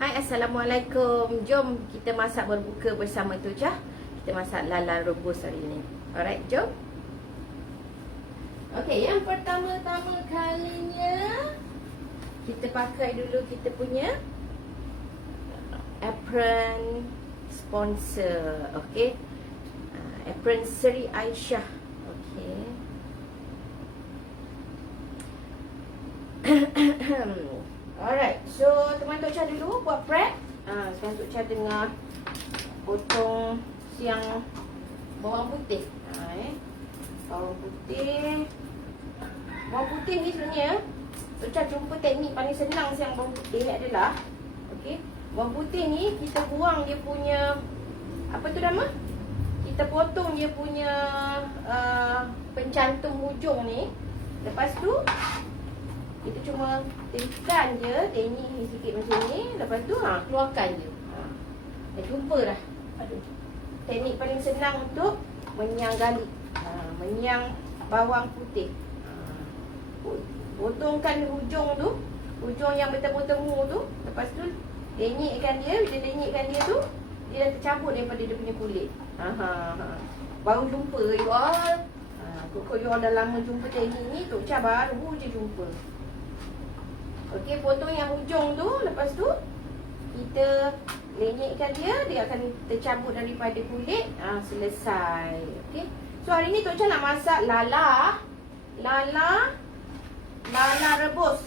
Hai, Assalamualaikum. Jom kita masak berbuka bersama Tok Jah. Kita masak lala rebus hari ni. Alright, jom. Okey, yang pertama-tama kalinya kita pakai dulu kita punya apron sponsor. Okey. Apron Seri Aisyah. Okey. Alright, so teman Tok Jah dulu buat prep. Sekarang Tok Jah tengah potong siang bawang putih. Bawang putih. Bawang putih ni sebenarnya Tok Jah jumpa teknik paling senang siang bawang putih adalah okey, bawang putih ni kita buang dia punya apa tu nama? Kita potong dia punya pencantum hujung ni. Lepas tu kita cuma tekan je, teknik sikit macam ni. Lepas tu keluarkan je. Dah jumpa dah. Aduh. Teknik paling senang untuk menyang garlic. Menyang bawang putih. Potongkan hujung tu, hujung yang bertemu-temu tu. Lepas tu denyikkan dia. Bila denyikkan dia tu, dia dah tercabut daripada dia punya kulit. Baru jumpa you all. Kok you all dah lama jumpa teknik ni, Tok Jah baru je jumpa. Okey, potong yang hujung tu. Lepas tu kita lenyekkan dia. Dia akan tercabut daripada kulit. Selesai. Okey. So hari ni Tok Jah nak masak lala rebus.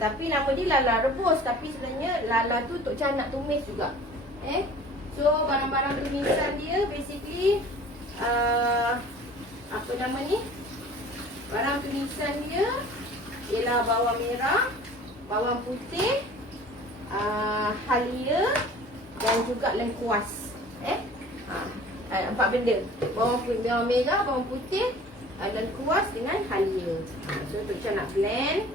Tapi nama dia lala rebus. Tapi sebenarnya lala tu Tok Jah nak tumis juga. So barang-barang tumisan dia basically apa nama ni? Barang tumisan dia ialah bawang merah, bawang putih, halia dan juga lengkuas. Empat benda. Bawang merah, bawang putih, lengkuas dengan halia. So Tok Jah nak blend.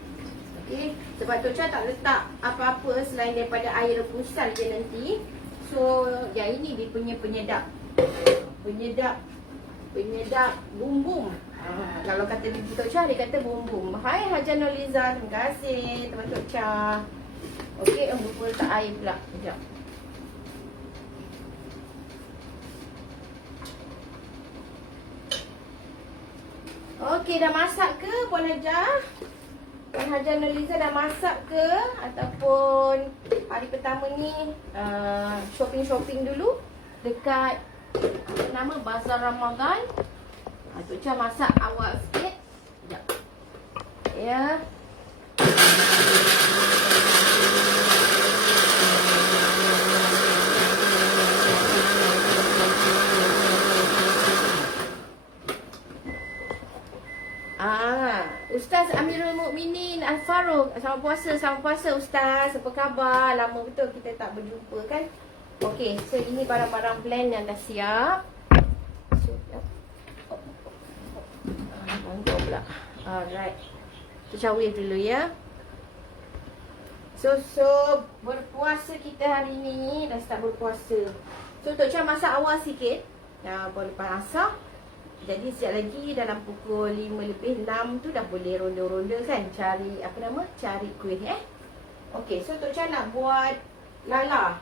Okey, sebab Tok Jah tak letak apa-apa selain daripada air rebusan je nanti. So yang ini dia punya penyedap. Penyedap bum-bum. Kalau kata Tok Jah, dia kata bum-bum. Hai Haja Noliza, terima kasih teman Tok Jah. Okey, lupa letak air pula. Sekejap. Okey, dah masak ke Puan Haja? Puan Haja Noliza dah masak ke? Ataupun hari pertama ni shopping-shopping dulu dekat apa nama Bazar Ramadan. Tok Jah masak awal sikit. Sekejap. Ya. Ustaz Amirul Mukminin Al-Faruq, selamat puasa Ustaz. Apa khabar? Lama betul kita tak berjumpa kan? Okey, so ini barang-barang blend yang dah siap. Mangkuk pula. Alright. Kita wave dulu ya. So berpuasa kita hari ni dah start berpuasa. So Tok Jah masak awal sikit. Boleh lepas asar. Jadi sekejap lagi dalam pukul 5:06 tu dah boleh ronda-ronda kan. Cari apa nama? Cari kuih Okey, so Tok Jah nak buat lala.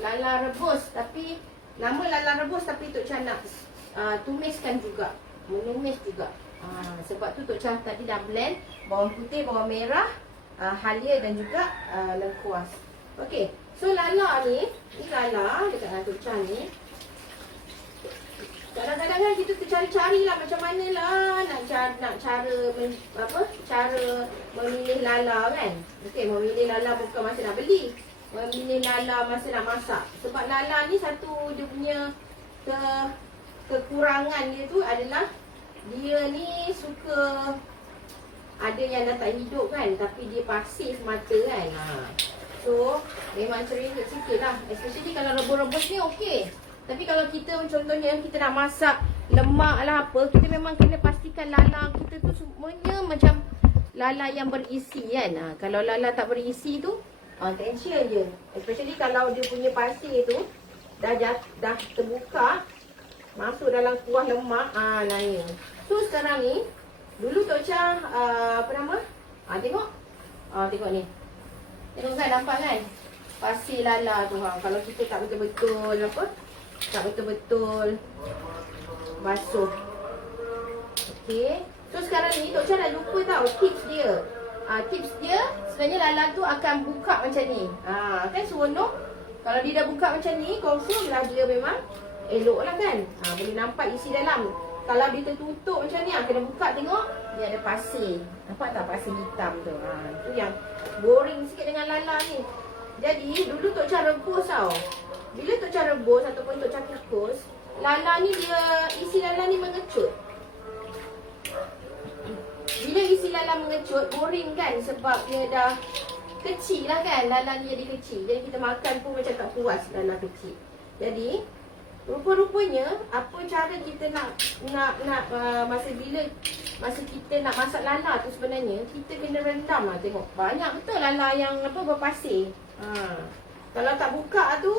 Lala rebus. Tapi nama lala rebus tapi Tok Jah nak tumiskan juga. Menumis juga. Sebab tu Tok Jah tadi dah blend bawang putih, bawang merah, halia dan juga lengkuas. Okey, so lala ni lala dekat dengan Tok Jah ni. Kadang-kadang kan kita tercari-cari lah macam mana lah nak cara memilih lala kan. Okey, memilih lala bukan masa nak beli, memilih lala masa nak masak. Sebab lala ni satu dia punya kekurangan dia tu adalah dia ni suka ada yang dah tak hidup kan, tapi dia pasir semata kan. So memang ceringit sikit lah. Especially kalau rebus-rebus ni okey. Tapi kalau kita contohnya kita nak masak lemak lah apa, kita memang kena pastikan lala kita tu semuanya macam lala yang berisi kan. Kalau lala tak berisi tu tension je. Especially kalau dia punya pasir tu dah terbuka masuk dalam kuah lemak, lain. So sekarang ni dulu Tok Jah apa nama? Tengok. Tengok ni. Tengok kan, nampak kan? pasir lala tu. Kalau kita tak betul-betul apa? Tak betul-betul basuh. Okey. So sekarang ni Tok Cha dah lupa tau tips dia. Tips dia sebenarnya lala tu akan buka macam ni. Kan seronok. Kalau dia dah buka macam ni, confirm lah dia memang elok lah kan. Boleh nampak isi dalam. Kalau dia tertutup macam ni, kena buka tengok, dia ada pasir. Nampak tak pasir hitam tu? Itu yang boring sikit dengan lala ni. Jadi dulu Tok Cha rebus tau. Bila Tok Cha rebus ataupun Tok Cha kukus, lala ni dia, isi lala ni mengecut. Bila isi lala mengecut, boring kan sebab dia dah kecil lah kan. Lala ni jadi kecil. Jadi kita makan pun macam tak puas lala kecil. Jadi rupa-rupanya apa cara kita nak masa kita nak masak lala tu sebenarnya kita kena rendam lah. Tengok banyak betul lala yang apa berpasir. Kalau tak buka tu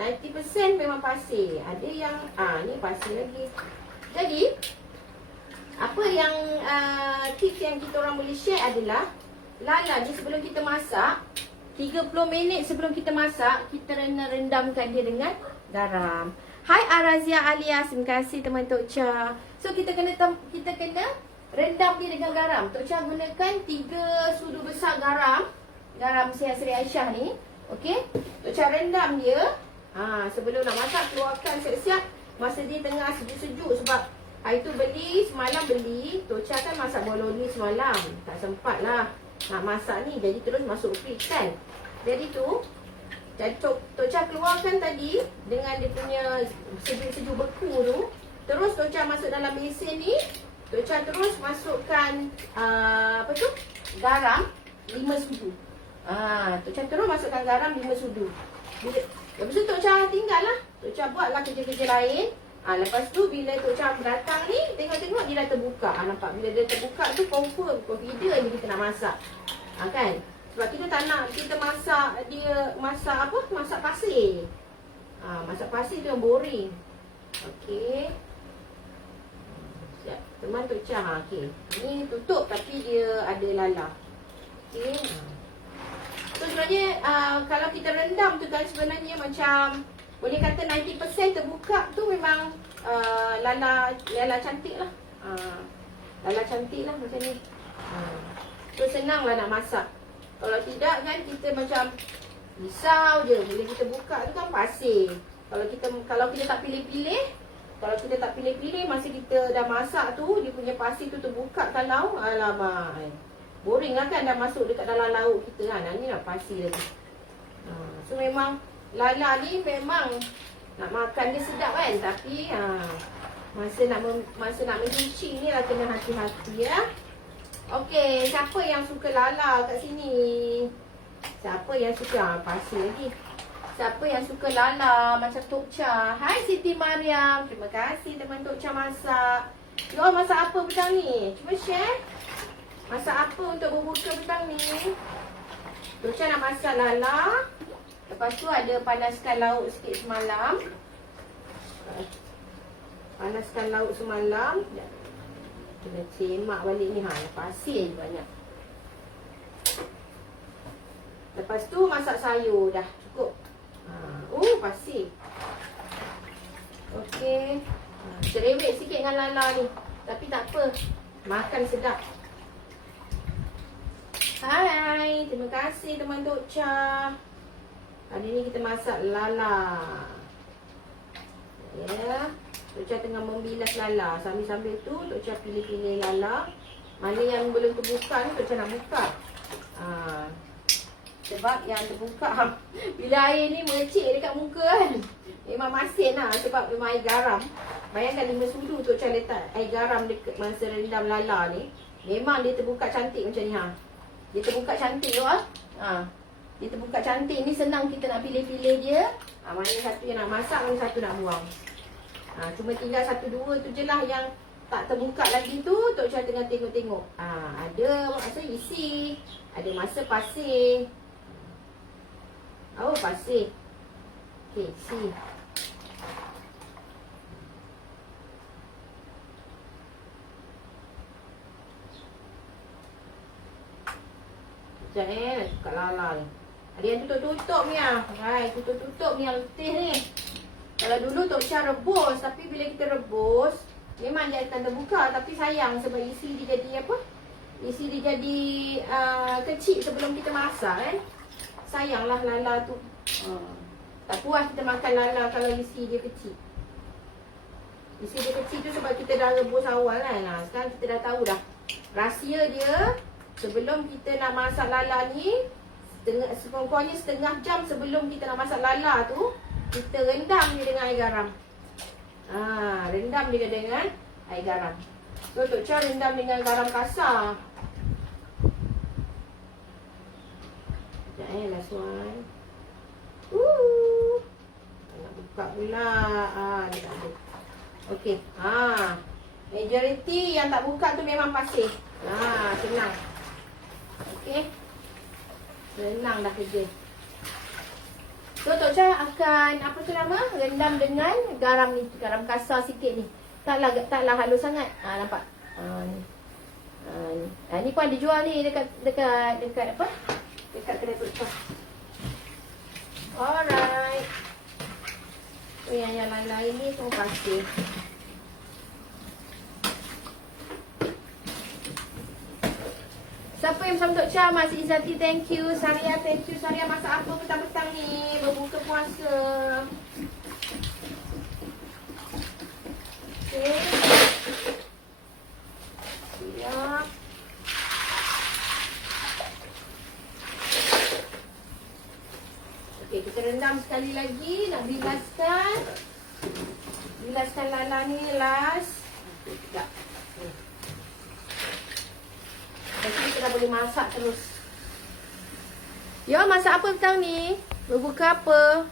90% memang pasir. Ada yang ni pasir lagi. Jadi apa yang tips yang kita orang boleh share adalah lala ni sebelum kita masak 30 minit sebelum kita masak kita rendamkan dia dengan garam. Hai Arazia Alias, terima kasih teman Tok Cha. So kita kena rendam dia dengan garam. Tok Cha gunakan 3 sudu besar garam Sri Aisyah ni. Okey. Tok Cha rendam dia. Sebelum nak masak keluarkan siap-siap masa dia tengah sejuk-sejuk sebab hari tu semalam beli. Tok Cha kan masak boloni semalam. Tak sempat lah nak masak ni. Jadi terus masuk fridge kan. Jadi tu Tok Cha keluarkan tadi dengan dia punya sejuk-sejuk beku tu. Terus Tok Cha masuk dalam mesin ni. Tok Cha terus masukkan garam 5 sudu. Tok Cha terus masukkan garam 5 sudu. Lepas tu Tok Cha tinggal lah. Tok Cha buatlah kerja-kerja lain. Lepas tu bila Tok Cha datang ni, tengok-tengok dia dah terbuka. Nampak bila dia terbuka tu confirm confident kita nak masak. Kan? Sebab kita tak nak kita masak masak pasir. Masak pasir tu yang boring. Okey. Siap. Teman Tok Cha. Okey. Ni tutup tapi dia ada lala. Okey. So sebenarnya kalau kita rendam tu kan sebenarnya macam boleh kata 90% terbuka tu memang lala cantik lah. Lala cantik lah macam ni. So senang lah nak masak. Kalau tidak kan kita macam risau je. Bila kita buka tu kan pasir. Kalau kita tak pilih-pilih, masa kita dah masak tu, dia punya pasir tu terbuka kalau alamak. Boring lah kan dah masuk dekat dalam lauk kita kan. Ni lah pasir lagi. So memang lala ni memang nak makan dia sedap kan. Tapi masa nak mencuci ni lah kena hati-hati ya. Okey, siapa yang suka lala kat sini? Siapa yang suka pasir lagi? Siapa yang suka lala macam Tok Cha? Hai Siti Mariam. Terima kasih teman Tok Cha masak. You all masak apa petang ni? Cuba share. Masak apa untuk berbuka petang ni? Tok Cha nak masak lala. Lepas tu ada panaskan lauk sikit semalam. Panaskan lauk semalam. Kena cemak balik ni. Pasir je banyak. Lepas tu masak sayur. Dah cukup. Pasir. Okey. Cerewet sikit dengan lala ni. Tapi tak apa. Makan sedap. Hai. Terima kasih teman Tok Cha. Hari ni kita masak lala. Ya. Tok Cha tengah membilas lala. Sambil-sambil tu Tok Cha pilih-pilih lala. Mana yang belum terbuka ni Tok Cha nak buka. Sebab yang terbuka bila air ni mecik dekat muka kan. Memang masin lah sebab memang air garam. Bayangkan 5 sudu Tok Cha letak air garam dekat masa rendam lala ni. Memang dia terbuka cantik macam ni Dia terbuka cantik tu Dia terbuka cantik. Ni senang kita nak pilih-pilih dia. Mana satu yang nak masak, mana satu nak buang. Cuma tinggal 1-2 tu je lah yang tak terbuka lagi tu. Tok Cha tengah tengok-tengok. Ada masa isi. Ada masa pasir. Pasir. Okey, isi. Sekejap nak buka lala ni. Ada yang tutup-tutup ni ah. Hai, tutup-tutup ni yang letih ni. Kalau dulu Tok Cha rebus, tapi bila kita rebus memang dia akan terbuka, tapi sayang sebab isi dia jadi apa? Isi dia jadi kecil sebelum kita masak kan. Sayanglah lala tu. Tak puas kita makan lala kalau isi dia kecil. Isi dia kecil tu sebab kita dah rebus awal kan. Sekarang kita dah tahu dah rahsia dia. Sebelum kita nak masak lala ni, sekurang-kurangnya setengah jam sebelum kita nak masak lala tu, kita rendam dia dengan air garam. Rendam dia dengan air garam. So Tok Cha rendam dengan garam kasar. Sekejap last one. Nak buka pula. Dia tak ada. Okey. Majority yang tak buka tu memang pasir. Senang. Okey. Senang dah kerja. So Tok Cha akan apa tu nama? Rendam dengan garam ni, garam kasar sikit ni. Taklah halus sangat. Nampak? Ni pun ada jual ni dekat apa? Dekat kedai Tok Cha. Alright. So yang lain-lain ni semua pasir. Siapa yang bersama Tok Cha? Mas Izzati, thank you. Saria, thank you. Saria masak apa petang-petang ni? Berbuka puasa. Okay. Siap. Okay, kita rendam sekali lagi. Nak bilaskan. Bilaskan lala ni last. Sekejap. Nanti kita dah boleh masak terus. Ya, masak apa petang ni? Berbuka apa?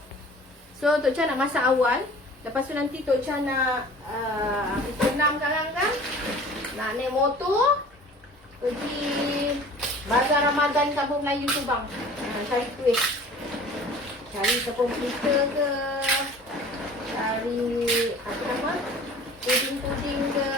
So, Tok Cha nak masak awal. Lepas tu nanti Tok Cha nak pukul 6 sekarang kan? Nak naik motor pergi Bazar Ramadan Kampung Melayu Subang. Cari kuih. Cari tepung pita ke, cari apa nama? Puding-puding ke.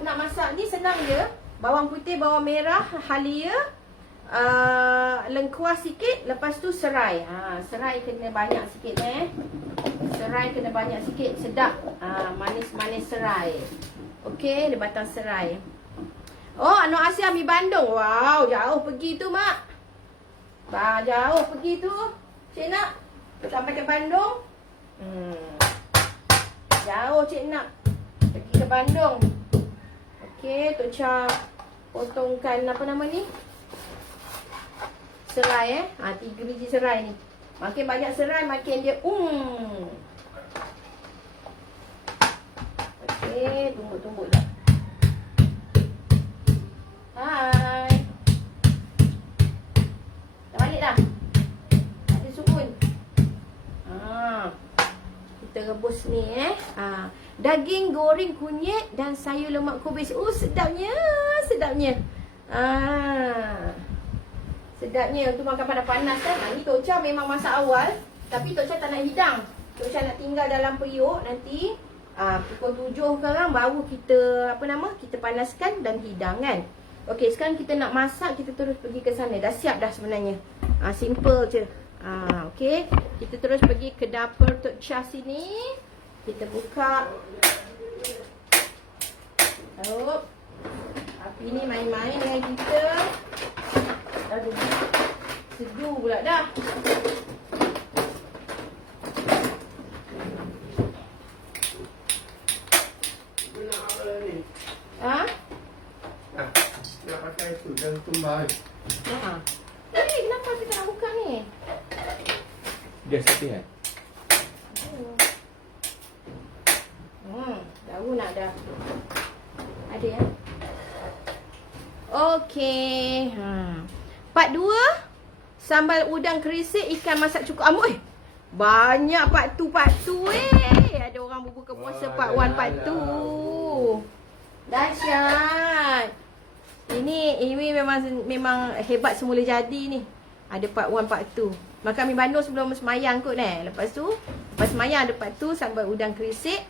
Nak masak ni senang je. Bawang putih, bawang merah, halia, lengkuas sikit, lepas tu serai. Serai kena banyak sikit Serai kena banyak sikit, sedap. Manis-manis serai. Okey, dia batang serai. Oh, Anuar Asia mi Bandung. Wow, jauh pergi tu mak. Jauh pergi tu. Cik nak sampai ke Bandung. Jauh cik nak pergi ke Bandung. Okey, Tok Cha potongkan apa nama ni? Serai 3 biji serai ni. Makin banyak serai makin dia Okey, tunggu je. Hai. Dah balik dah? Ada suun. Kita rebus ni daging goreng kunyit dan sayur lemak kubis. Sedapnya. Sedapnya untuk makan panas-panas kan. Ni Tok Cha memang masak awal, tapi Tok Cha tak nak hidang. Tok Cha nak tinggal dalam periuk. Nanti pukul 7 sekarang baru kita kita panaskan dan hidang kan. Okey, sekarang kita nak masak, kita terus pergi ke sana. Dah siap dah sebenarnya. Simple je. Okey, kita terus pergi ke dapur Tok Cha sini. Kita buka. Api ni main-main dengan kita. Aduh, sejuk pula dah. Nak apa ni? Nak pakai tu, jangan tumbal. Kenapa kita nak buka ni? Dia setting kan? Tahu nak dah. Ada ya? Okey. Part 2. Sambal udang kerisik ikan masak cukup. Banyak part tu. Ada orang memang berbuka puasa part 1 part 2. Dahsyat. Ini memang hebat semula jadi ni. Ada part 1 part 2. Makan mi bandung sebelum semayang kot Lepas tu, lepas semayang ada part 2 sambal udang kerisik,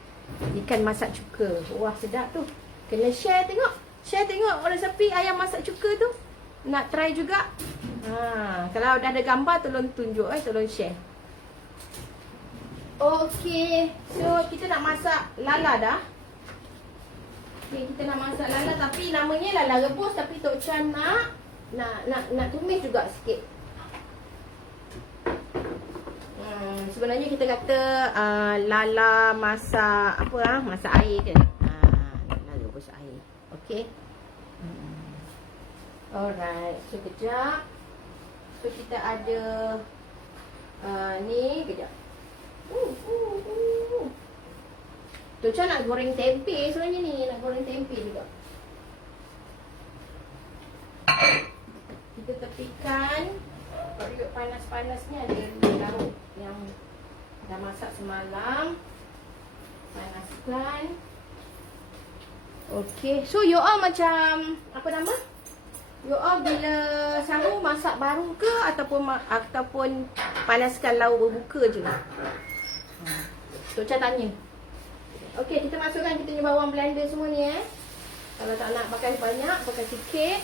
ikan masak cuka. Wah, sedap tu. Kena share tengok. Share tengok orang Sapi ayam masak cuka tu. Nak try juga. Kalau dah ada gambar tolong tunjuk tolong share. Okey. So kita nak masak lala dah. Okey, kita nak masak lala tapi namanya lala rebus tapi Tok Chan nak tumis juga sikit. Sebenarnya kita kata lala masak apa masak air ke? Lala rebus air. Okey. Alright, so kejap. So kita ada ni kejap. Tok Chan nak goreng tempe sebenarnya ni, nak goreng tempe juga. Kita tepikan periuk panas-panasnya ada lauk yang dah masak semalam. Panaskan. Okey, so you all macam apa nama? You all bila sahur masak baru ke ataupun panaskan lauk berbuka je? Tok Chan tanya. Okey, kita masukkan kita punya bawang blender semua ni Kalau tak nak pakai banyak, pakai sikit.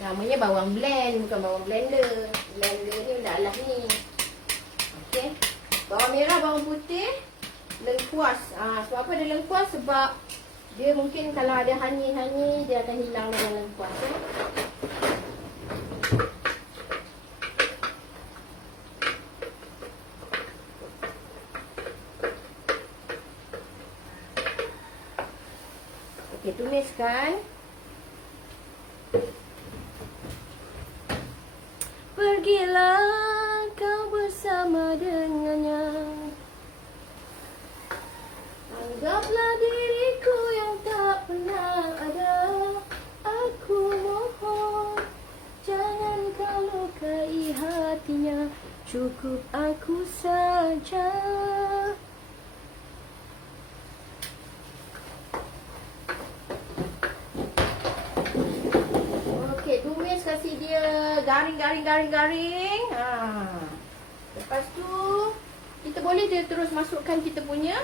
Namanya bawang blend, bukan bawang blender. Blender ni dah ni. Okey. Bawang merah, bawang putih, lengkuas. Sebab apa dia lengkuas? Sebab dia mungkin kalau ada honey dia akan hilang dengan lengkuas. Okey, tumiskan. Pergilah kau bersama dengannya. Anggaplah diriku yang tak pernah ada. Aku mohon, jangan kau lukai hatinya. Cukup aku saja. Okey, tumis kasih dia garing. Lepas tu kita boleh terus masukkan kita punya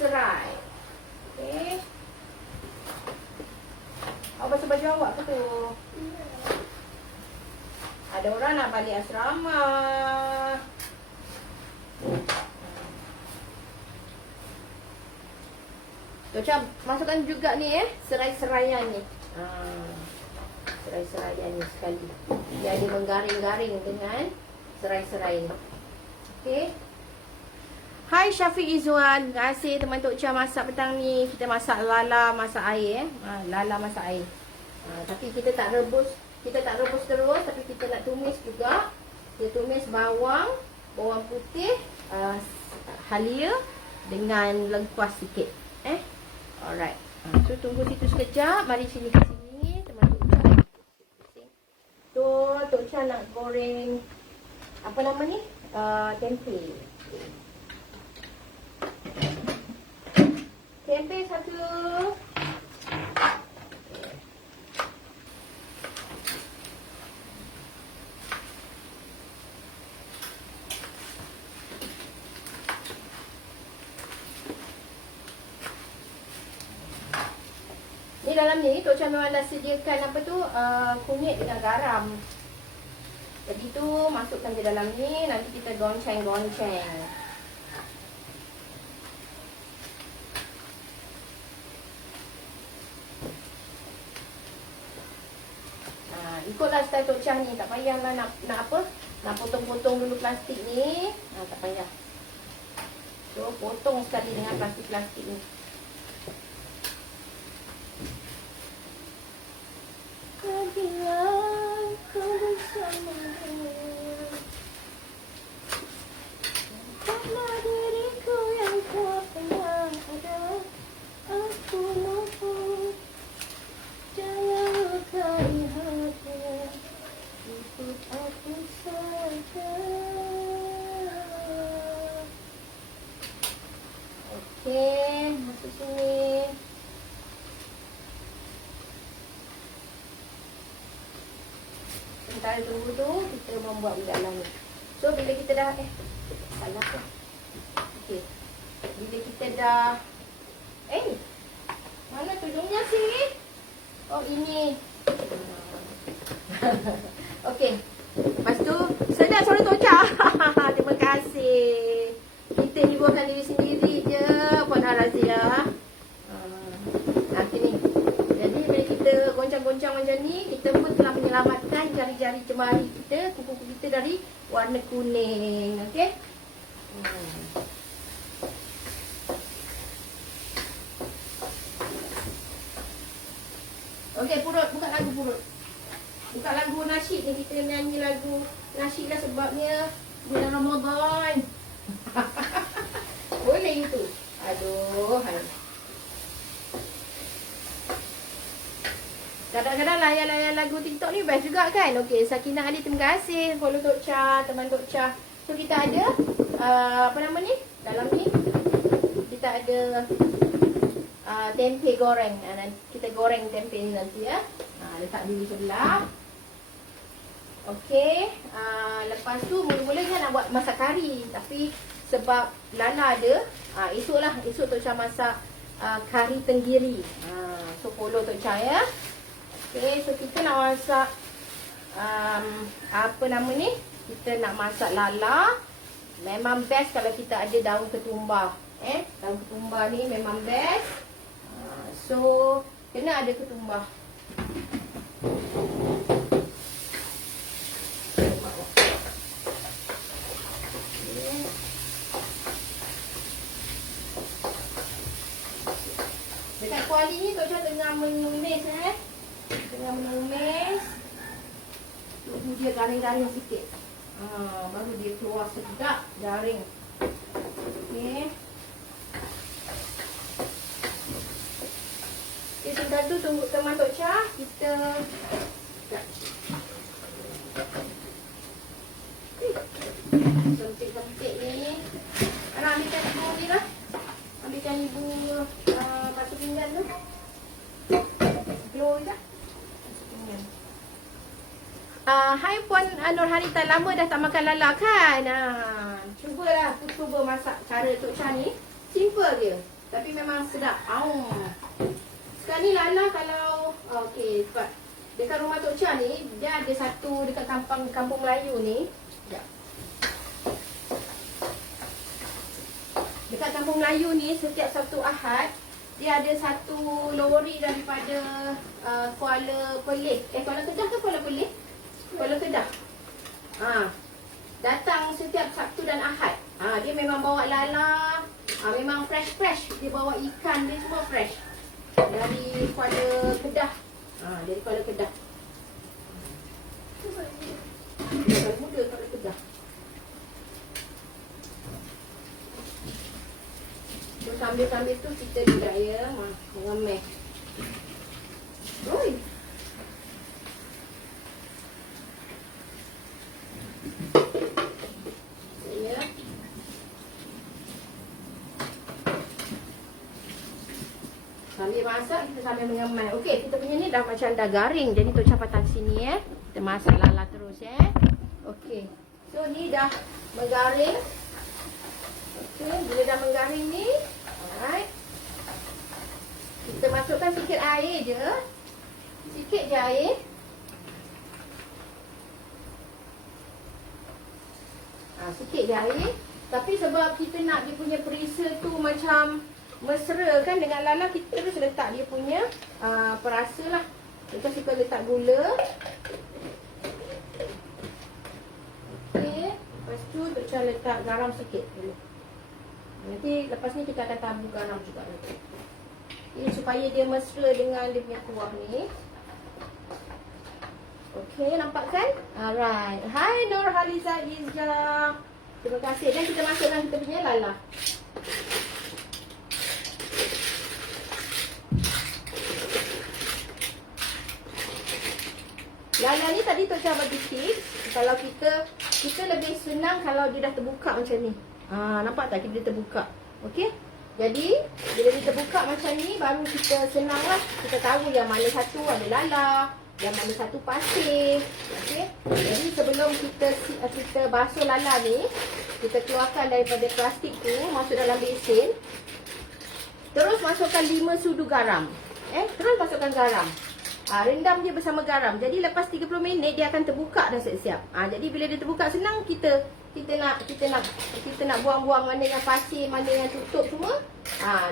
serai. Okey. Awak basuh baju awak ke tu? Ada orang nak balik asrama. Tok Chan masukkan juga ni serai-seraian ni. Serai-seraian ni sekali. Dia ada menggaring-garing dengan serai-serai ni. Okey. Hai Syafiq Izzuan. Terima kasih teman Tok Chan masak petang ni. Kita masak lala masak air lala masak air. Tapi kita tak rebus terus, tapi kita nak tumis juga. Kita tumis bawang putih, halia dengan lengkuas sikit. Alright. So tunggu situ sekejap. Mari sini ke sini teman Tok Chan. So Tok Chan nak goreng apa nama ni? Tempe. Tempe satu. Ni dalam ni Tok Chan memang dah sediakan apa tu kunyit dengan garam. Jadi tu masukkan ke dalam ni, nanti kita gonceng-gonceng. Ikutlah style Tok Chan ni, tak payahlah nak apa? Nak potong-potong dulu plastik ni. Tak payah. So potong sekali dengan plastik-plastik ni. Pergilah kau bersama dengan. Anggaplah diriku yang tak pernah ada. Aku mohon, jangan lukai Sementara tunggu tu, kita membuat dalam ni. So, bila kita dah... salah tu. Okey. Bila kita dah... mana tudungnya sih? Oh, ini. Okey. Lepas tu, sedap suara Tocha. Terima kasih. Kita hiburkan diri sendiri je, Puan Harazia. Nanti ni. Jadi, bila kita goncang-goncang macam ni, kita pun telah menyelamatkan jari-jari jemari kita, kuku-kuku kita dari warna kuning. Okey? Okey, Purut. Buka lagu Purut. Buka lagu nasyid ni. Kita nyanyi lagu nasyid lah sebabnya bulan Ramadan. Boleh itu. Aduh. Kadang-kadang layan-layan lagu TikTok ni best juga kan. Okey, Sakinah Ali, terima kasih. Follow Tok Cha, teman Tok Cha. So, kita ada, apa nama ni? Dalam ni, kita ada tempe goreng. Kita goreng tempe ni nanti ya. Letak dulu sebelah. Okey. Lepas tu, mula-mula kan nak buat masak kari. Tapi, sebab Lala ada, esok Tok Cha masak kari tenggiri. So, follow Tok Cha ya. Okay, so kita nak masak apa nama ni? Kita nak masak lala. Memang best kalau kita ada daun ketumbar. Daun ketumbar ni memang best. So, kena ada ketumbar. Dekat kuali ni Tok Cha tengah menumis Tengah menumis. Tunggu dia garing-garing sikit. Baru dia keluar sedap garing. Okey. Okay, sudah tu tunggu teman Tok Cha. Kita sentik-sentik ni. Anak ambilkan ibu ni lah. Ambilkan ibu batu pinggan tu. Glow je. Hai Puan Nurhanita, lama dah tak makan lala kan? Cubalah, cuba masak cara Tok Cha ni. Simple dia, tapi memang sedap. Sekarang ni lala kalau okey, sebab dekat rumah Tok Cha ni, dia ada satu dekat kampung Melayu ni. Sekejap. Dekat kampung Melayu ni, setiap Sabtu Ahad, dia ada satu lori daripada Kuala Perlis. Kuala Kedah ke Kuala Perlis? Kuala Kedah. Datang setiap Sabtu dan Ahad. Dia memang bawa lala. Memang fresh-fresh. Dia bawa ikan dia semua fresh. Dari Kuala Kedah. Dari Kuala Kedah. Kuala Muda Kuala Kedah. So, sambil-sambil tu kita juga ya. Mengameh. Oi. Sambil masak, kita sambil mengamai. Okey, kita punya ni dah macam dah garing. Jadi Tok Cha patah sini Kita masak lala terus Okey. So ni dah menggaring. Okey, bila dah menggaring ni, alright. Kita masukkan sikit air je. Sikit je air. Sikit je air. Tapi sebab kita nak dia punya perisa tu macam mesra kan dengan lala, kita terus letak dia punya perasa lah. Kita suka letak gula. Okey. Lepas tu Tok Cha letak garam sikit dulu. Nanti lepas ni kita akan tabur garam juga nanti. Ini supaya dia mesra dengan dia punya kuah ni. Okey, nampak kan? Alright. Hai Nur Haliza Izza. Terima kasih. Dan kita masukkan kita punya lala. Lala ni tadi Tok Cha bagi tips. Kalau kita lebih senang kalau dia dah terbuka macam ni. Nampak tak dia terbuka? Okey. Jadi bila dia terbuka macam ni, baru kita senang lah. Kita tahu yang mana satu ada lala, yang mana satu pasir. Okey. Jadi sebelum kita basuh lala ni, kita keluarkan daripada plastik tu, masuk dalam besen. Terus masukkan 5 sudu garam. Terus masukkan garam. Rendam dia bersama garam. Jadi lepas 30 minit dia akan terbuka dah siap-siap. Jadi bila dia terbuka senang kita nak buang-buang mana yang pasir, mana yang tutup semua.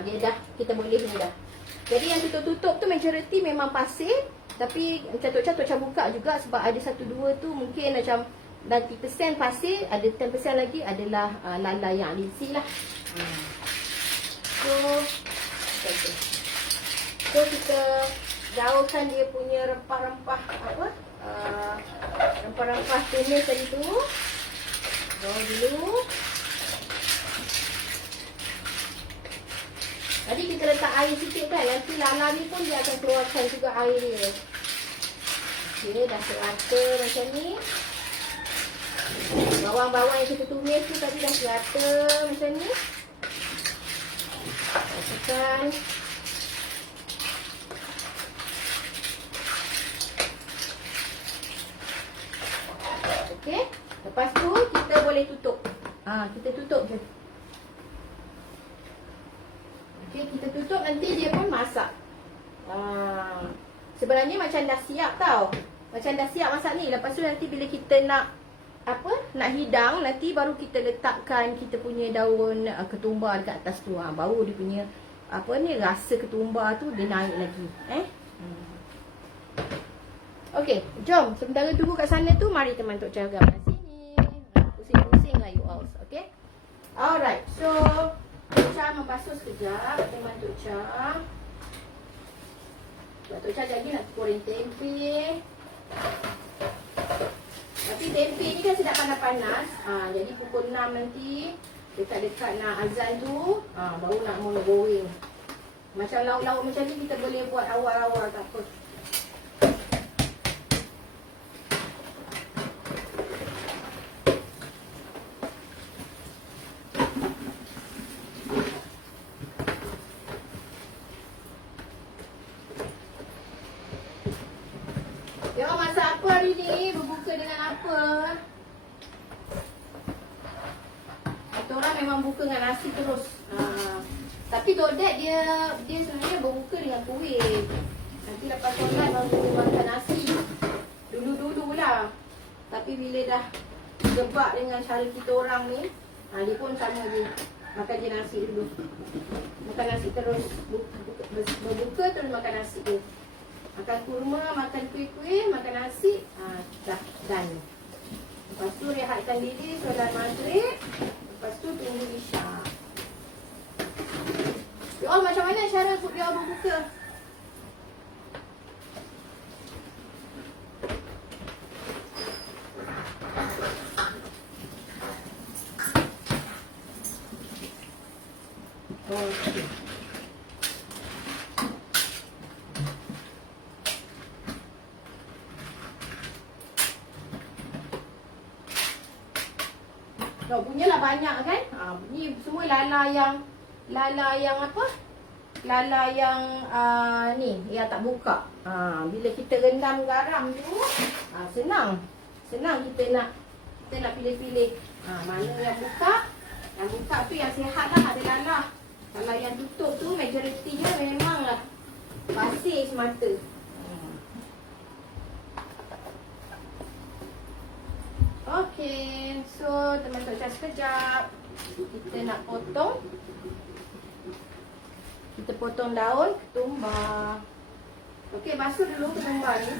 Dia dah kita boleh ni dah. Jadi yang tutup-tutup tu majoriti memang pasir, tapi catuk-catuk macam buka juga sebab ada 1-2 tu mungkin macam 90% pasir, ada 10% lagi adalah lala yang isi lah. So kita jauhkan dia punya rempah-rempah rempah-rempah tumis tadi tu. Jauh dulu. Tadi kita letak air sikit kan, nanti lala ni pun dia akan keluarkan juga air dia. Okey, dah serata macam ni. Bawang-bawang yang kita tumis tu tadi dah serata macam ni. Masukkan. Okey, lepas tu kita boleh tutup. Kita tutup je. Okey, kita tutup, nanti dia pun masak. Sebenarnya macam dah siap tau. Macam dah siap masak ni. Lepas tu nanti bila kita nak hidang, nanti baru kita letakkan kita punya daun ketumbar dekat atas tu. Baru dia punya rasa ketumbar tu dia naik lagi. Okey, jom. Sementara tunggu kat sana tu, mari teman Tok Cha gambar sini. Pusing-pusing lah you all. Okey. Alright. So, Tok Cha membasuh sekejap teman Tok Cha. Tok Cha lagi nak goreng tempe. Tapi tempe ni kan sedap panas-panas. Jadi pukul 6 nanti dekat-dekat nak azan tu, baru nak mula goreng. Macam lauk-lauk macam ni kita boleh buat awal-awal, tak apa. Ya, masak apa hari ni? Berbuka dengan apa? Kita orang memang buka dengan nasi terus. Tapi Dodek dia sebenarnya berbuka dengan kuih. Nanti lepas solat baru makan nasi. Dulu-dulu lah. Tapi bila dah gebak dengan cara kita orang ni, dia pun sama je. Makan je nasi dulu. Makan nasi terus. Berbuka terus makan nasi tu. Makan kurma, makan kuih-kuih, makan nasi. Dah done. Lepas tu rehatkan diri, solat maghrib. Lepas tu tunggu isyak. You all macam mana cara you all berbuka? Okay. Punyalah banyak kan? Ni semua lala yang apa? Lala yang ni yang tak buka. Bila kita rendam garam tu, senang. Senang kita nak pilih-pilih. Mana yang buka? Yang buka tu yang sihat lah, ada lala. Kalau yang tutup tu majoritinya memanglah pasir semata. Okey, so teman Tok Cha sekejap. Kita nak potong. Kita potong daun ketumbar. Okey, basuh dulu ketumbar ni.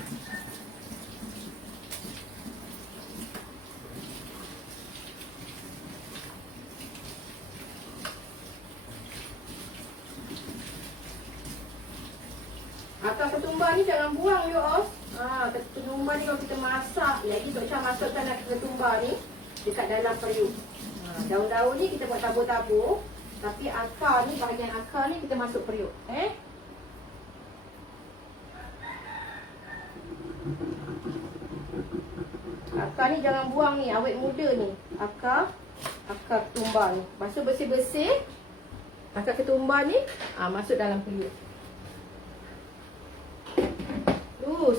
Akar ketumbar ni jangan buang you all. Ketumbar ni kalau kita masak, lagi Tok Cha masukkan ketumbar ni dekat dalam periuk. Daun-daun ni kita buat tabur-tabur, tapi akar ni, bahagian akar ni kita masuk periuk. Akar ni jangan buang ni, awet muda ni. Akar ketumbar ni. Basuh bersih-bersih. Akar ketumbar ni masuk dalam periuk.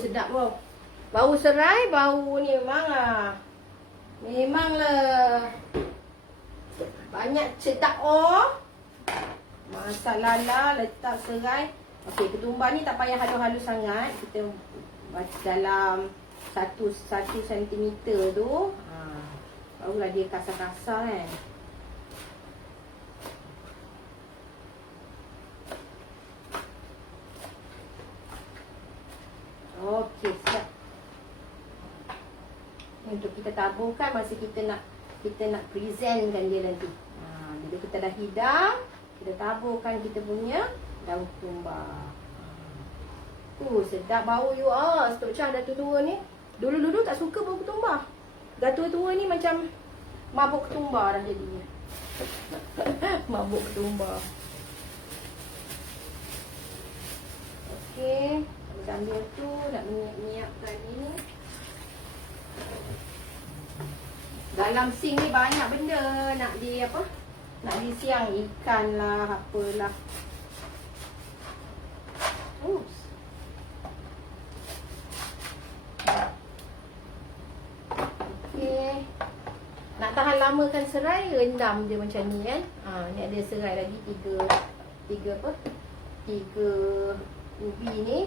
sedap bau. Bau serai, bau ni memanglah banyak cetak masak lala, letak serai. Okey, ketumbar ni tak payah halus-halus sangat. Kita dalam 1 sentimeter tu. Barulah dia kasar-kasar kan. Okey, siap. Untuk kita taburkan masa kita nak presentkan dia nanti. Bila kita dah hidang, kita taburkan kita punya daun ketumbar. Sedap bau you Stok Chah dah tua ni. Dulu-dulu tak suka bau ketumbar. Dah tua-tua ni macam mabuk ketumbar dah jadinya. Mabuk ketumbar. Okey, sambil tu nak menyiapkan ni. Dalam sink ni banyak benda nak nak disiang, ikan lah, apalah. Oops. Okey. Nak tahan lamakan serai, rendam dia macam ni kan. Ni ada serai lagi 3 ubi ni.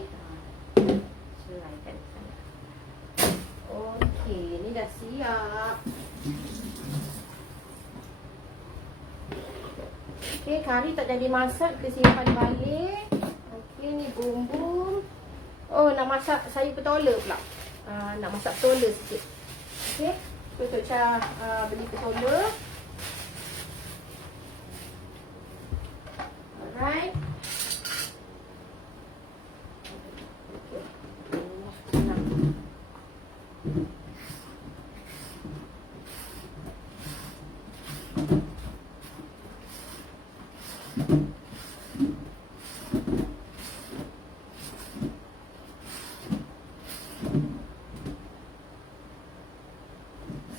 Seraikan sana. Okey, ni dah siap. Okey, kari tak jadi masak, kita simpan balik. Okey, ni bumbu. Nak masak sayur petola pula. Nak masak petola sikit. Okey, Tok Chah beli petola. Alright.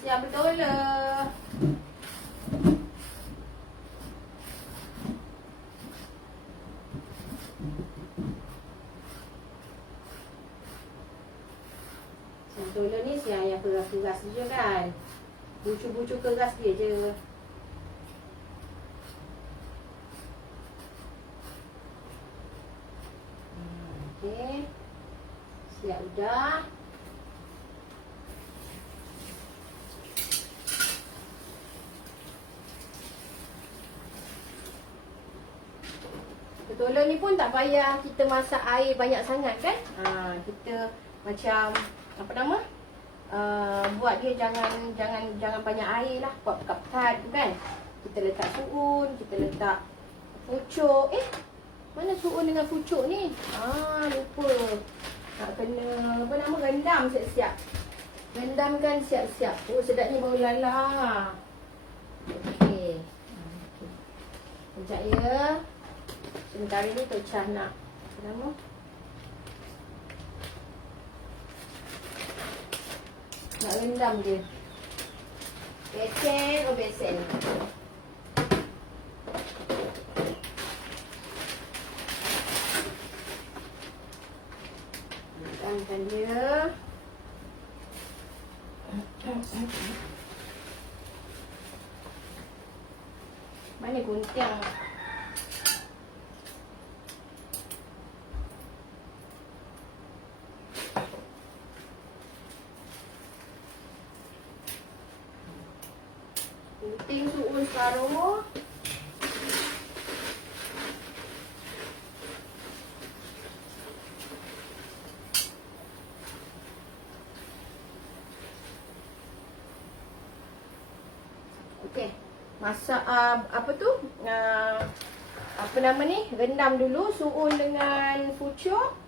Siap petola. Petola ni siang yang keras-keras je kan. Bucu-bucu keras dia je. Okey. Siap dah. Petola ni pun tak payah kita masak air banyak sangat kan. Kita macam buat dia jangan banyak air lah. Buat pekat-pekat kan. Kita letak suun, kita letak pucuk. Mana suun dengan pucuk ni? Lupa. Tak kena rendam siap-siap. Rendamkan siap-siap. Sedapnya bau lala. Okey. Sekejap ya. Sementara ni Tok Chah nak nak rendam dia. Besen. Rendamkan dia. Mana gunting? Gunting suun separuh. Okey. Masak rendam dulu suun dengan pucuk.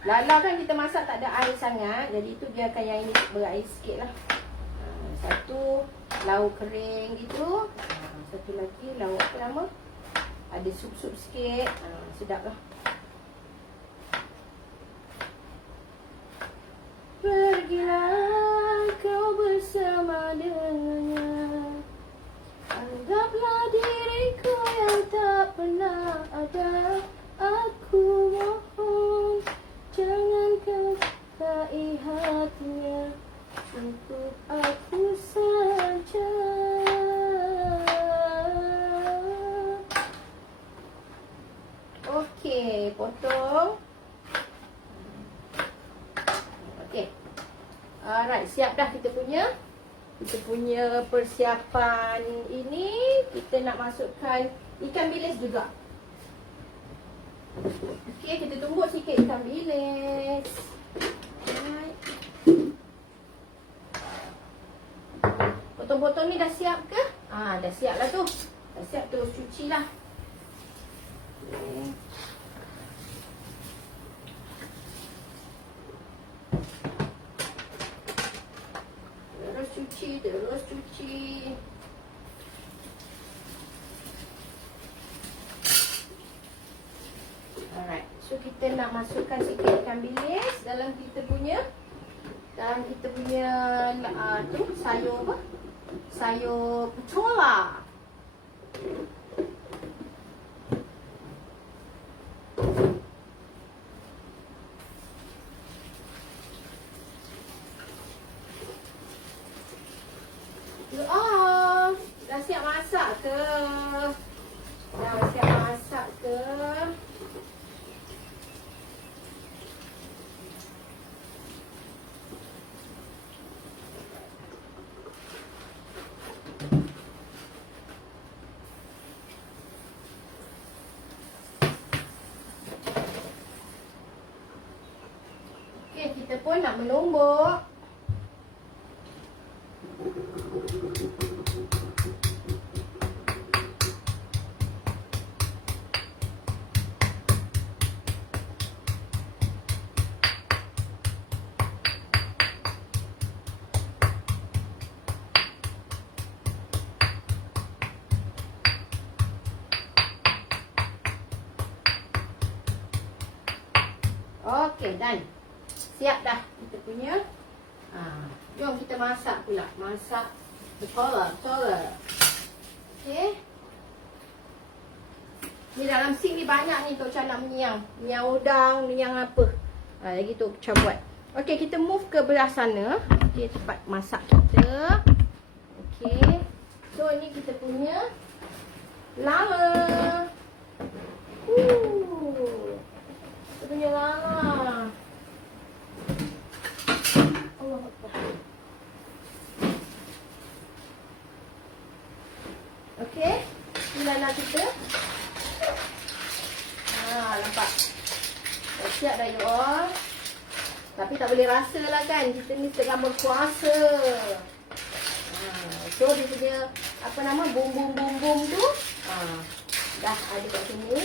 Lala kan kita masak tak ada air sangat. Jadi tu biarkan yang ini berair sikit lah. Satu lauk kering gitu. Satu lagi lauk ada sup-sup sikit. Sedap lah. Pergilah kau bersama dengannya. Anggaplah diriku yang tak pernah ada, aku mohon jangan kau hatinya, cukup aku saja. Okey, potong. Okey. Alright, siap dah kita punya persiapan ini. Kita nak masukkan ikan bilis juga. Okey, kita tumbuk sikit ikan bilis. Alright. Potong-potong ni dah siap ke? Dah siap lah tu. Dah siap, terus cuci lah. Okay. Terus cuci. Alright, so kita nak masukkan sikit ikan bilis dalam kita punya tu sayur apa? Sayur petola. Dah siap masak ke? Dah siap masak ke? Okey, kita pun nak menumbuk. Okey, dan siap dah kita punya. Jom kita masak pula. Masak petola. Okey. Ni dalam sink ni banyak ni Tok Cha nak menyiang. Menyiang udang, menyiang apa. Lagi Tok Cha buat. Okey, kita move ke belah sana. Okey, cepat masak kita. Okey. So, ni kita punya lala. Kita punya lala. Allah Akbar. Okey, ni lala kita. Nampak. Dah siap dah you all. Tapi tak boleh rasa lah kan. Kita ni tengah berpuasa. So dia punya apa nama bum tu dah ada kat sini.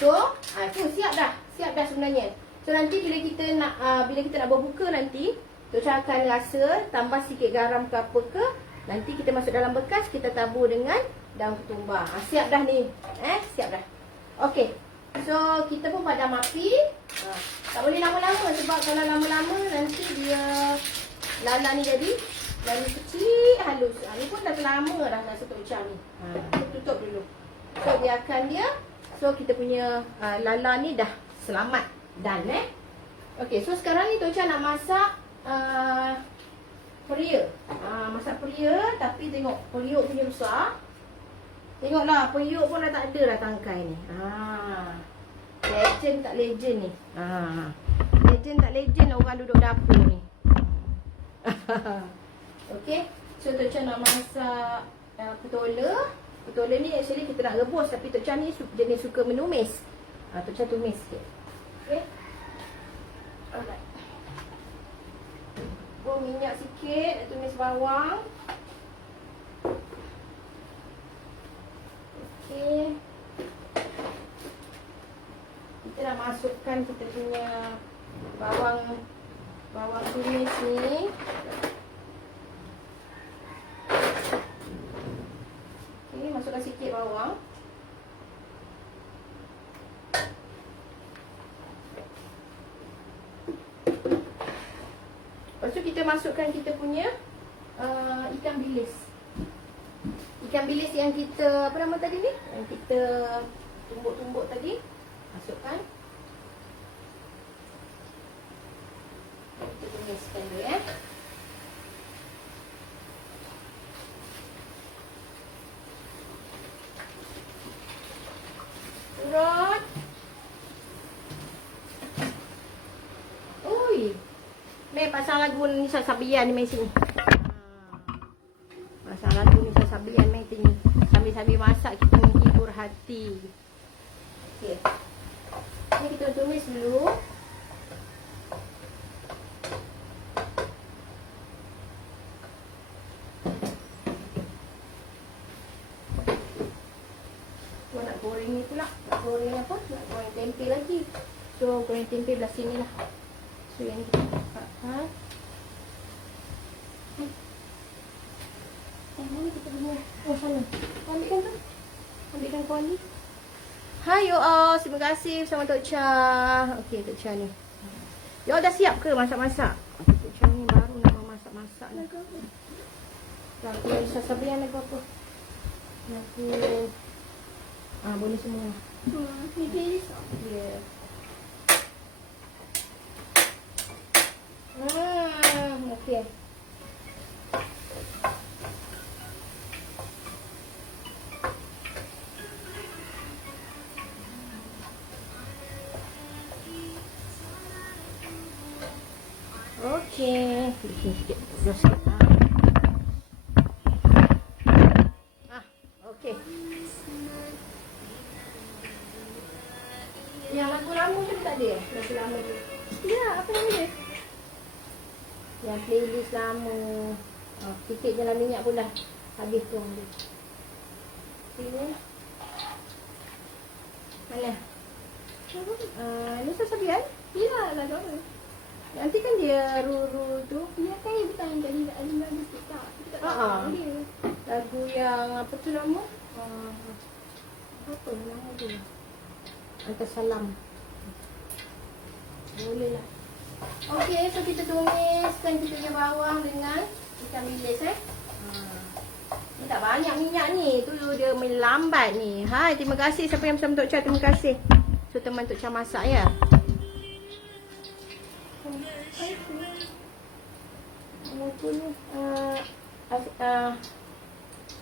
So tu siap dah. Siap dah sebenarnya. So nanti bila kita nak berbuka nanti, Tok Cha akan rasa tambah sikit garam ke apa ke. Nanti kita masuk dalam bekas, kita tabur dengan daun ketumbar. Siap dah ni. Siap dah. Okey. So kita pun padam api. Tak boleh lama-lama sebab kalau lama-lama nanti dia lala ni jadi lagi kecil halus. Ni pun dah lama dah rasa Tok Cha ni. Tutup dulu. So biarkan dia. So kita punya lala ni dah selamat. Done Okey, so sekarang ni Tok Cha nak masak peria. Masak peria tapi tengok periuk punya besar. Tengoklah periuk pun dah tak ada dah tangkai ni. Legend tak legend ni. Legend tak legend orang duduk dapur ni. Okey, so Tok Cha nak masak petola. Petola ni actually kita nak rebus tapi Tok Cha ni jenis suka menumis. Tok Cha tumis sikit. Okey. Alright. Minyak sikit, tumis bawang. Okey. Kita nak masukkan kita punya bawang tumis ni. Okey, masukkan sikit bawang. Lepas tu kita masukkan kita punya ikan bilis. Ikan bilis yang kita, apa nama tadi ni? Yang kita tumbuk-tumbuk tadi. Masukkan. Kita tumiskan dulu ya. Turun. Ui. Mei pasang lagu Nisa Sabian ni Mei sini. Pasang lagu Nisa Sabian Mei sini. Sambil-sambil masak kita menghibur hati. Okey. Ni kita tumis dulu. Nak goreng ni pula. Nak goreng apa? Nak goreng tempe lagi. So goreng tempe belah sini lah. So yang ni kita pakar. Mana kita punya? Oh sana. Ambilkan tu. Ambilkan kuali. Hai you all. Terima kasih sama Tok Cha. Okey Tok Cha ni. You all dah siap ke masak-masak? Tok Cha ni baru nak masak-masak ni. Lagu Nisa Sabian lagu apa? Lagu boleh semua. Ni playlist. Ya. Okey. Okey, bikin sikit terus kita. Okey. Yang lagu lama tu tak ada? Lagu lama tu. Ya, apa nama dia? Yang playlist lama. Sikit je lah minyak pun dah habis tu. Sini. Mana? Nisa Sabian? Ya, lagu apa? Nanti kan dia ru tu. Ya kan yang bertanya tadi ada lagu tak? Kita tak tahu dia. Lagu yang apa tu nama? Apa nama dia? Antar salam. Boleh lah. Okey, so kita tumiskan kita punya bawang dengan ikan bilis Ni tak banyak minyak ni. Tu dia melambat ni. Hai, terima kasih siapa yang bersama Tok Cha. Terima kasih. So teman Tok Cha masak ya. Apa ni?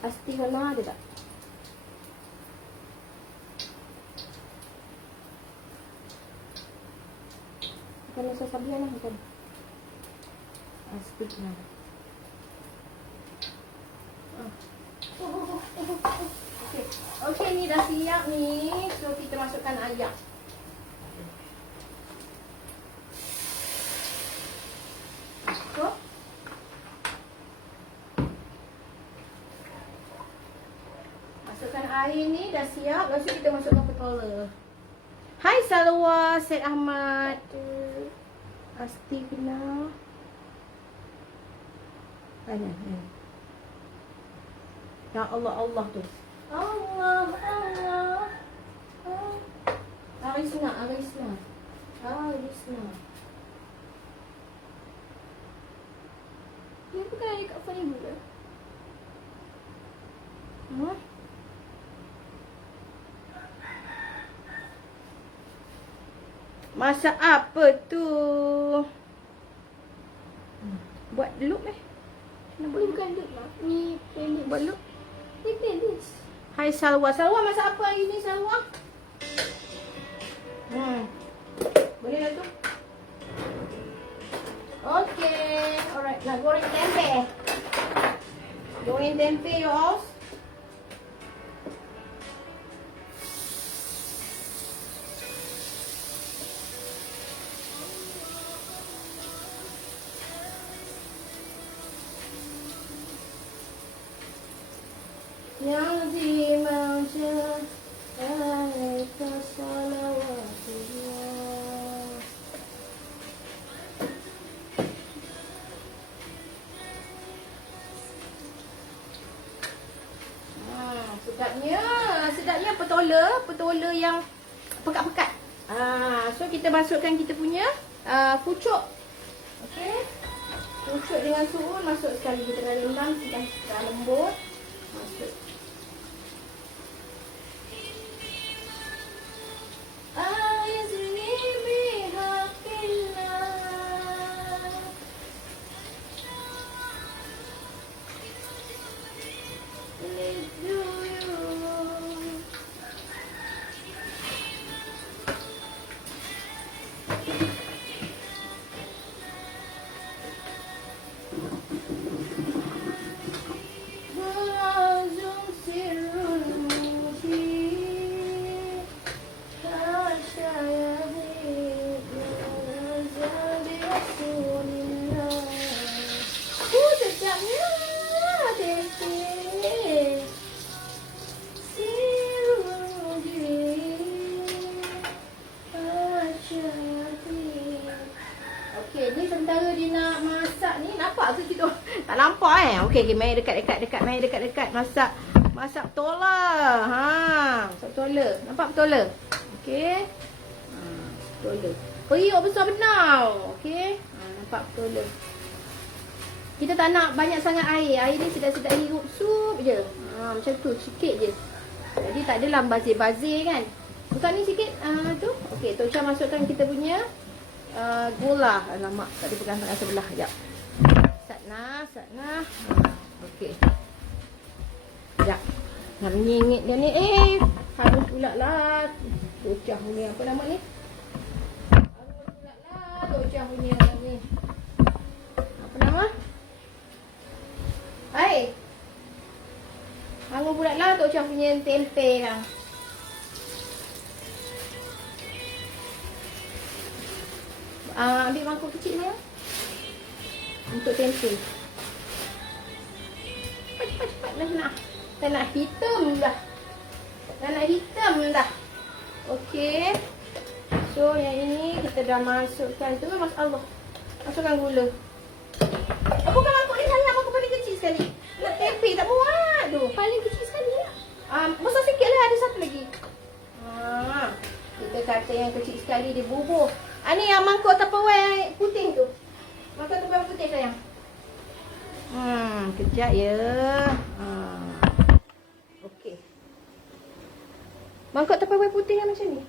Astihona ada tak? Bukan Nisa Sabian lah, bukan. Astihona. Okey. Okey, ni dah siap ni. So kita masukkan ayam. Masuk. Masukkan air ni dah siap. Lepas tu kita masukkan petola. Hai Salwa, Syed Ahmad. Astagfirullah. Tanya. Ya Allah, Allah tu. Allah, Allah. Arisna. Dia bukan ada kat phone ibu ke? Masak apa tu? Buat loop Nak buat Ni bukan loop lah. Ni playlist. Buat loop. Ni playlist. Hai Salwa. Salwa masak apa hari ni Salwa? Boleh lah tu. Okay. Alright. Nak goreng tempe. Goreng tempe you all. Yang dimauja alaika salawatullah. Sedapnya petola yang pekat-pekat. So kita masukkan kita punya pucuk. Okey. Pucuk dengan suun masuk sekali, kita dah rendam sudah lembut. Masuk. Sedapnya tempe. Okey, ni sementara dia nak masak ni, nampak tu kita tak nampak Okey, main dekat-dekat, main dekat-dekat masak. Masak petola. Ha, masak petola. Nampak petola? Okey. Ha, petola. Periuk besar benar. Okey. Ha, nampak petola. Kita tak nak banyak sangat air. Air ni sedap-sedap hirup sup je. Ha, macam tu, sikit je. Jadi tak adalah bazir-bazir kan. Bukan ni sikit tu. Okey, Tok Syah masukkan kita punya gula. Alamak, tak ada pegang tangan sebelah. Sekejap. Satnah. Okey. Sekejap. Nak menyengit dia ni. Harus pula lah. Tok Syah punya apa nama ni? Harus pula lah Tok Syah punya ni. Apa nama? Hai. Hangus pula lah Tok Syah punya tempe lah. Ambil mangkuk kecil saya. Untuk tempe. Cepat-cepat lah. Tak nak hitam dah. Okey. So yang ini kita dah masukkan tu. Allah. Masukkan gula. Bukan mangkuk ni saya. Mangkuk paling kecil sekali. Nak tempe tak buat tu. Paling kecil sekali lah. Besar sikit lah, ada satu lagi. Kita kata yang kecil sekali dia bubuh. Ni yang mangkuk Tupperware putih tu. Mangkuk Tupperware putih sayang. Kejap ya. Okey. Mangkuk Tupperware putih yang macam ni.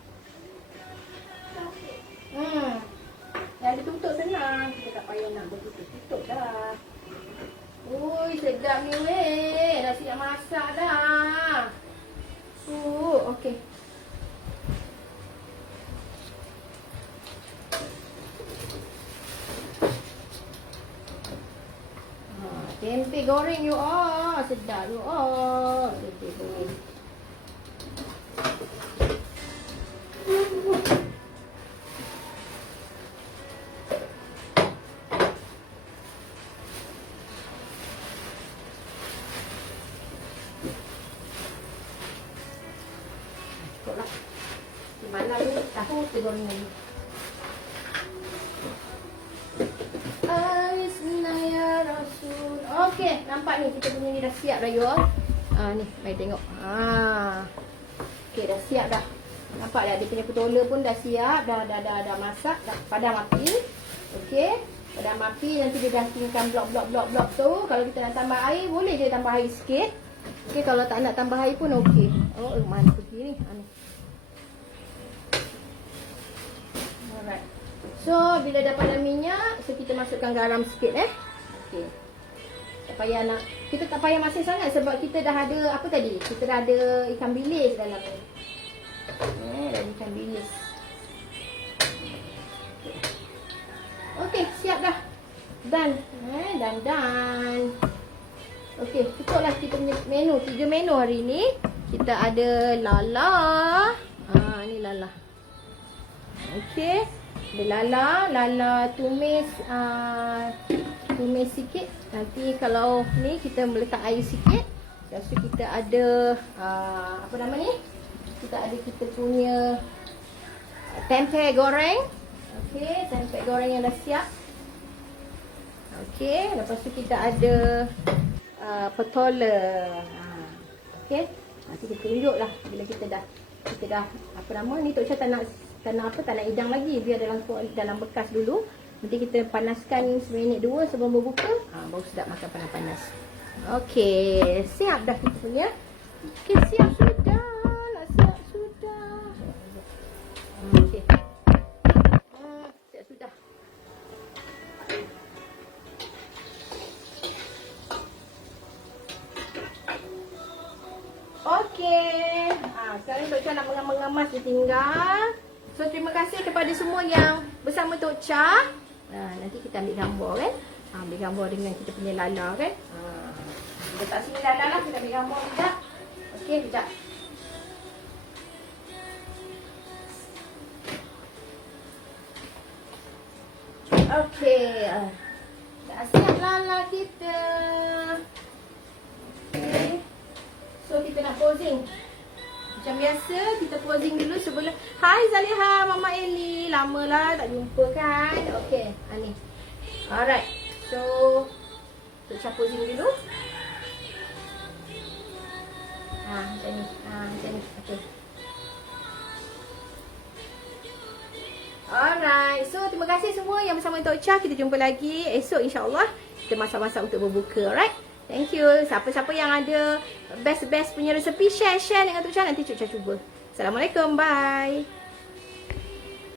Yang ditutup senang. Kita tak payah nak bertutup-tutup dah. Ui, sedap ni weh. Dah siap masak dah. Okey. Tempe goreng you all. Sedap you all. Tempe goreng. Cukuplah. Di mana ni tahu kita goreng lagi. Okey, nampak ni kita punya ni dah siap dah you all. Ni, mari tengok. Okey, dah siap dah. Nampak dah dia punya petola pun dah siap, dah masak, dah padam api. Okey, padam api, nanti dia dah tinggalkan blok tu. Kalau kita nak tambah air, boleh je tambah air sikit. Okey, kalau tak nak tambah air pun okey. Mana pergi ni? Ni. Alright. So, bila dah padam minyak, so kita masukkan garam sikit Okey. Kita tak payah masak sangat sebab kita dah ada apa tadi? Kita dah ada ikan bilis dalam ni. Dah ikan bilis. Okey, siap dah. Done. Dan. Okey, cukuplah kita punya menu. 3 menu hari ni. Kita ada lala. Ni lala. Okey. Ada lala tumis tumis sikit. Nanti kalau ni kita meletak air sikit. Lepas tu kita ada apa nama ni? Kita punya tempe goreng. Okey, tempe goreng yang dah siap. Okey, lepas tu kita ada petola. Okey. Nanti kita tunjuklah bila kita dah apa nama ni Tok Syah tak nak hidang lagi, biar dalam bekas dulu. Nanti kita panaskan seminit 2 sebelum berbuka. Baru sedap makan panas-panas. Okey, siap dah kita punya. Okey, siap sudah. Siap sudah. Okey. Siap sudah. Okey. Sekarang Tok Syah nak mengemas dia tinggal. So, terima kasih kepada semua yang bersama Tok Syah. Nanti kita ambil gambar kan. Ambil gambar dengan kita punya lala kan. Letak sini lala lah. Kita ambil gambar sekejap. Okey, sekejap. Okey. Dah siap lala kita. Okay. So kita nak posing. Macam biasa kita posing dulu sebelum. Hai Zaliha, Mama Eli. Lamalah tak jumpa kan? Okey, ni. Alright. So Tok Cha posing dulu. Macam ni. Macam ni. Okey. Alright. So terima kasih semua yang bersama Tok Cha. Kita jumpa lagi esok insya-Allah. Kita masak-masak untuk berbuka. Alright. Thank you. Siapa-siapa yang ada best punya resepi, share dengan Tok Cha. Nanti Tok Cha cuba. Assalamualaikum. Bye.